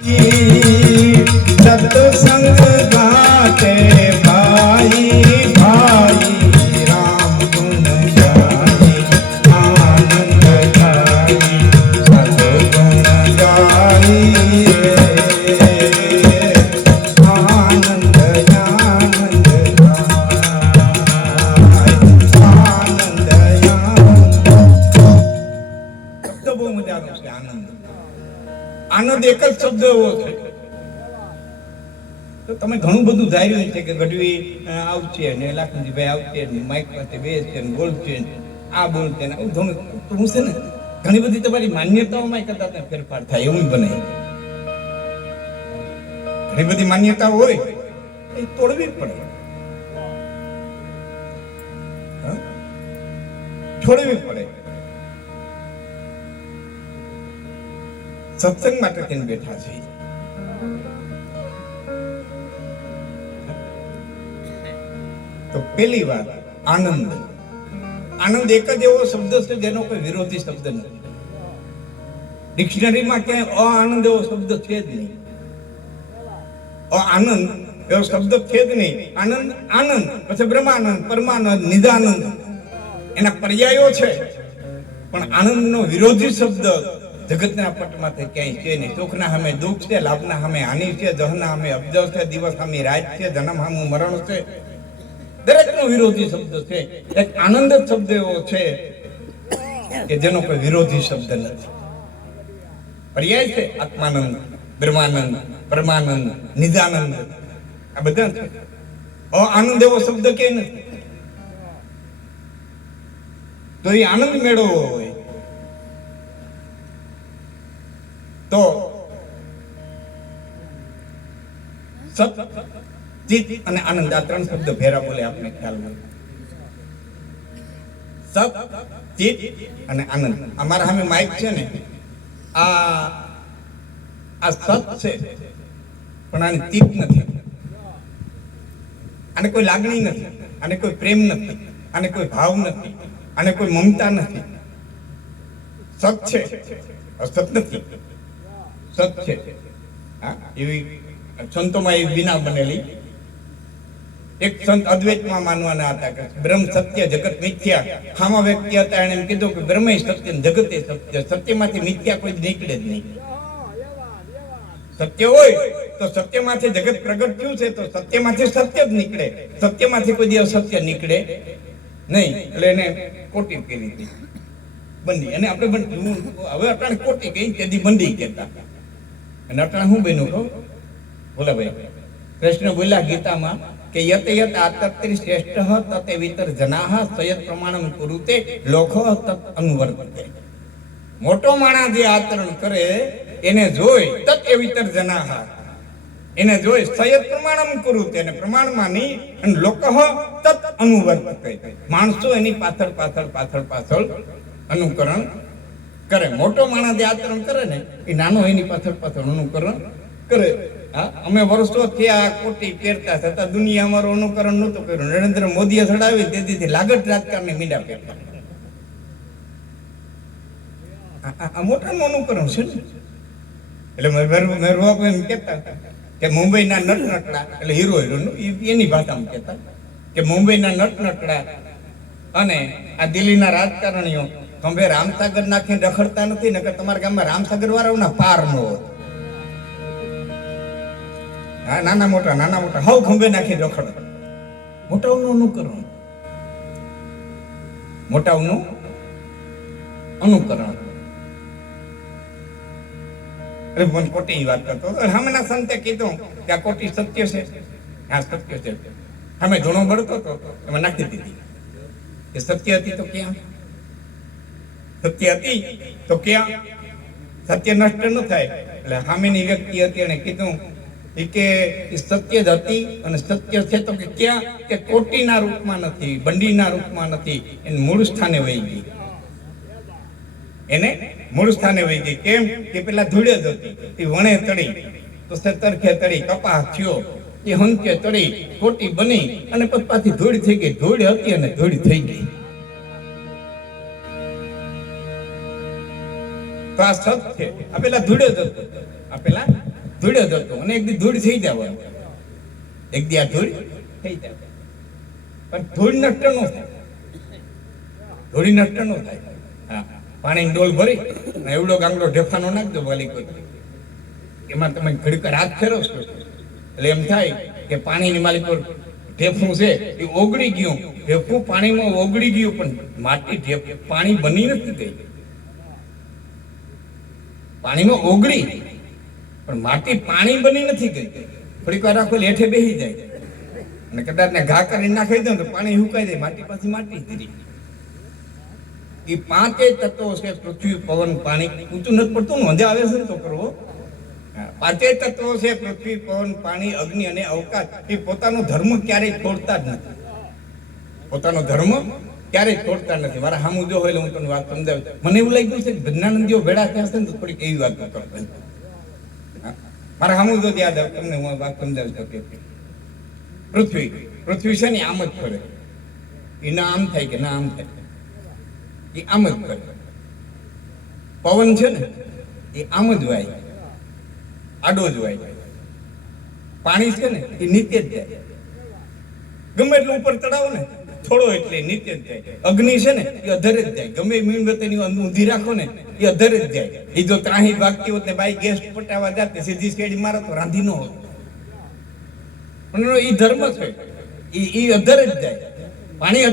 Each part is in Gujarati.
સત્સંગ તો તમે ઘણું બધું ધાર્યું છે કે ગઢવી આવશે ને લાખનજીભાઈ આવશે ને માઇક પાસે બેસશે ને બોલશે ને આ બોલશે ને આવું ઘણું હું છે ને ઘણી બધી તમારી માન્યતાઓમાં કદાચ ફેરફાર થાય એવું બને ઘણી બધી માન્યતાઓ હોય, એ તોડવી પડે? છોડવી પડે. સત્સંગ માટે થઈને બેઠા છે તો પેલી વાત, આનંદ. આનંદ એક જ એવો શબ્દ છે જેનો કોઈ વિરોધી શબ્દ નથી. ડિક્શનરીમાં ક્યાંય અઆનંદ એવો શબ્દ છે જ નહીં. અઆનંદ એવો શબ્દ છે જ નહીં. આનંદ આનંદ, પછી બ્રહ્માનંદ, પરમાનંદ, નિદાનંદ. એના પર્યાયો છે. પણ આનંદનો વિરોધી શબ્દ જગતના પટમાંથી ક્યાંય છે નહીં. સુખના સામે દુઃખ છે, લાભના સામે હાનિ છે, દહના સામે અબજ છે, દિવસ સામે રાત છે જન્મ સામું મરણ છે. દરેકનો વિરોધી શબ્દ છે. એક આનંદ શબ્દ એવો છે કે જેનો કોઈ વિરોધી શબ્દ નથી. પર્યાય છે આત્માનંદ, બ્રહ્માનંદ, પરમાનંદ નિદાનંદ આ બધા છે. આનંદ એવો શબ્દ કે નથી. તો એ આનંદ મેળવવો હોય. તો ચિત્ત અને આનંદ આ ત્રણ શબ્દ ભેરા બોલે આપને ખ્યાલ મળે. સબ ચિત્ત અને આનંદ. અમારા સામે માઇક છે ને. આ આ સત છે, પણ આને ચિત્ત નથી. આને કોઈ લાગણી નથી, આને કોઈ પ્રેમ નથી, આને કોઈ ભાવ નથી, આને કોઈ મમતા નથી. સત છે અસત નથી. સત છે. હા, એવી સંતોમાં એવી વિના બનેલી એક સંત અદ્વૈતમાં માનવાના હતા કે બ્રહ્મ સત્ય, જગત મિથ્યા. ખામા વ્યક્તિ હતા, એને એમ કીધું કે બ્રહ્મ સત્ય જગત સત્ય. સત્યમાંથી મિથ્યા કોઈ નીકળે જ નહીં. સત્ય હોય તો સત્યમાંથી જગત પ્રગટ થયું છે, તો સત્યમાંથી સત્ય જ નીકળે. સત્યમાંથી કોઈ દિવસ સત્ય નીકળે નહીં. એટલે એને કોટી કરી હતી. બંધી અને આપણે બંધ હવે અટાણે કોટી ગઈ તેથી બંધી કહેતા અને અટાણે હું બન્યું કહું બોલા ભાઈ કૃષ્ણ બોલ્યા ગીતામાં કે યત યત આતત્રી શ્રેષ્ઠ તતે વિતર જનાહ સયત પ્રમાણમ કુરુતે લોખો તત અનુવર્તતે મોટો માણસ જે આચરણ કરે, એને જોઈ તત એ વિતર જનાહ. એને જોઈ સયત પ્રમાણમ કુરુતે એને પ્રમાણમાં નહીં અને લોક તત અનુવર્તતે માણસો એની પાછળ પાછળ પાછળ પાછળ અનુકરણ કરે. મોટો માણસ જે આચરણ કરે ને, એ નાનો એની પાછળ પાછળ અનુકરણ કરે. અમે વર્ષો થયા કોટી પહેરતા છતાં દુનિયા અમારું અનુકરણ નહોતું કર્યું. નરેન્દ્ર મોદીએ ચડાવી તેથી લાગત રાજકારણની મીંડા પહેરતા. આ- મોટાનું અનુકરણ છે ને? એટલે મેં મેરવા એમ કહેતા કે મુંબઈના નટ નટડા એટલે હીરો હીરો એની ભાષામાં કહેતા કે મુંબઈના નટ નટડા અને આ દિલ્હીના રાજકારણીઓ. ખંભે રામસાગર નાખીને રખડતા નથી, નકર તમારા ગામમાં રામસાગર વાળાઓના પાર ન હોત. હા, નાના મોટા નાના મોટા. હવ ખંભે નાખી રખડ મોટાઓનું અનુકરણ. મોટાઓનું અનુકરણ. અરે મન કોટી વાત કરતો હમણાં સંતે કીધું કે આ કોટી સત્ય છે. હા, સત્ય છે. અમે ધૂણો બળતો હતો. એમાં નાખી દીધી. કે સત્ય હતી તો ક્યાં? સત્ય હતી તો ક્યાં? સત્ય નષ્ટ ન થાય. એટલે સામેની વ્યક્તિ હતી એને કીધું ઈ કે સત્ય જ હતી અને સત્ય છે તો કે ક્યાં? કે કોટીના રૂપમાં નથી, બંડીના રૂપમાં નથી. એને મૂળ સ્થાને વહી ગઈ. એને મૂળ સ્થાને વહી ગઈ. કેમ? કે પેલા ધૂળે જ હતી. એ વણે તળી તો સતરખે તળી કપાસ થયો. એ હંકે તળી કોટી બની. અને પછી પાછી ધૂળ થઈ ગઈ. ધૂળ હતી અને ધૂળ થઈ ગઈ. તો આ સત છે. આ પેલા ધૂળે જ હતું. આ પેલા ધૂળ જ હતો. અને એક ધૂળ થઈ જવાનું એક દી આ ધૂળ થઈ જાય પણ ધૂળ નષ્ટ નો થાય. ધૂળી નષ્ટ નો થાય. હા. પાણીની ડોલ ભરી અને એવડો ગાંગડો ઢેફાનો નાખ દો વાલી કોઈ એમાં તમે ઘડીકર હાથ ફેરવશો. એટલે એમ થાય કે પાણીની માલિક પર ઢેફું છે એ ઓગળી ગયું. ઢેફું પાણીમાં ઓગળી ગયું, પણ માટી ઢેફ પાણી બની નથી ગઈ. પાણીમાં ઓગળી પણ માટી પાણી બની નથી ગઈ. થોડીક વાર આખો લેઠે બેસી જાય. અને કદાચ ને ઘા કરીને નાખી દો તો પાણી સુકાઈ જાય. માટી પાછી માટી જ એ પાંચેય તત્વો છે, પૃથ્વી, પવન, પાણી. ઊંચું નથી પડતું ને આવે છે તો કરવો પાંચે તત્વો છે, પૃથ્વી, પવન, પાણી, અગ્નિ અને અવકાશ. એ પોતાનો ધર્મ ક્યારેય છોડતા જ નથી. પોતાનો ધર્મ ક્યારેય છોડતા નથી. મારા સામું જો હોય હું તમને વાત સમજાવું. મને એવું લાગ્યું છે કે ભજનાનંદીઓ ભેળા થયા છે ને તો થોડીક એવી વાત કરતો મારા સામું જો યાદ આવે, તમને હું વાત સમજાવી શકું પૃથ્વી. પૃથ્વી છે ને આમ જ ફરે. એ ના આમ થાય કે ના આમ થાય? એ આમ જ ફરે. પવન છે ને એ આમ જ વાય. આડો જ વાય. પાણી છે ને એ નીચે જ જાય. ગમે એટલું ઉપર ચડાવો ને, થોડો એટલે નીચે જ જાય. અગ્નિ છે ને એ અધરે જ જાય. ગમે મીણબત્તીની ઊંધી રાખો ને એ અધર જ જાય. એ જો ત્રાહી ભાગતી હોત ને ભાઈ ગેસ પટાવા જાતે, સીધી સ્કેડી મારો તો રાંધી ન હોત. એનો ધર્મ છે. એ એ અધર જ જાય. પાણી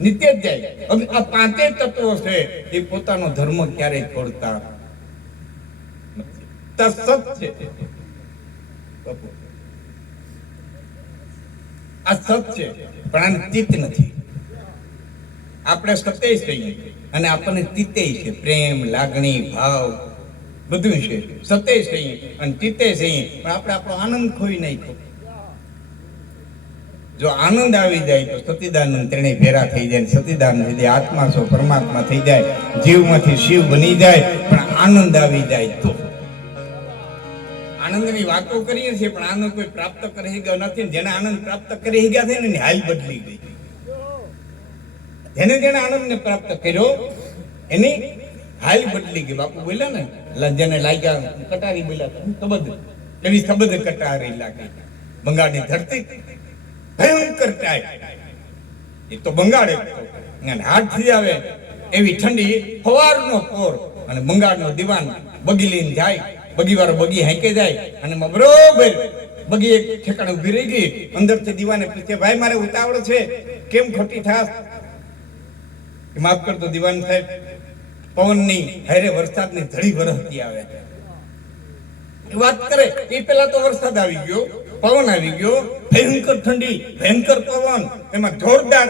નિત્ય જ જાય. આ પાંચે તત્વો છે, એ પોતાનો ધર્મ ક્યારેય છોડતા નથી. છે. આ સત છે, પણ આ ચિત્ત નથી. આપણે સત્ય કહીએ. અને આપણને તીતે છે, પ્રેમ, લાગણી, ભાવ, બધું છે. સતે છે અને ચિત્તે છે પણ આપણે આપણો આનંદ ખોઈ નાખ્યો. જો આનંદ આવી જાય તો સતીદાનંદ ત્રણે ભેરા થઈ જાય સતીદાન લીધે આત્મા છો પરમાત્મા થઈ જાય, જીવમાંથી શિવ બની જાય, પણ આનંદ આવી જાય તો. આનંદની વાતો કરીએ છીએ, પણ આનંદ કોઈ પ્રાપ્ત કરી ગયો નથી જેને આનંદ પ્રાપ્ત કરી ગયા છે ને હાલ બદલી ગઈ. જેને જેને આનંદને પ્રાપ્ત કર્યો, એની હાલ બદલી ગઈ. બાપુ બોલ્યા ને લંજને લાગ્યા, કટારી બોલ્યા સબદ એવી સબદ કટારી લાગી બંગાળની ધરતી ભયંકર ટાઈટ એ તો બંગાળ અને હાથ અને આવે એવી ઠંડી સવારનો પોર. અને બંગાળનો દીવાન બગી લઈને જાય બગી વાળો બગી હાંકે જાય, અને બરોબર બગી એક ઠેકાણે ઊભી રહી ગઈ. અંદરથી દીવાને પૂછે, ભાઈ, મારે ઉતાવળ છે. કેમ ખોટી થાસ માફ કરતો દીવાન સાહેબ હારે વરસાદની ધડી વરસતી આવે. વાત કરે, એ પેલા તો વરસાદ આવી ગયો, પવન આવી ગયો, ભયંકર ઠંડી, ભયંકર પવન, એમાં જોરદાર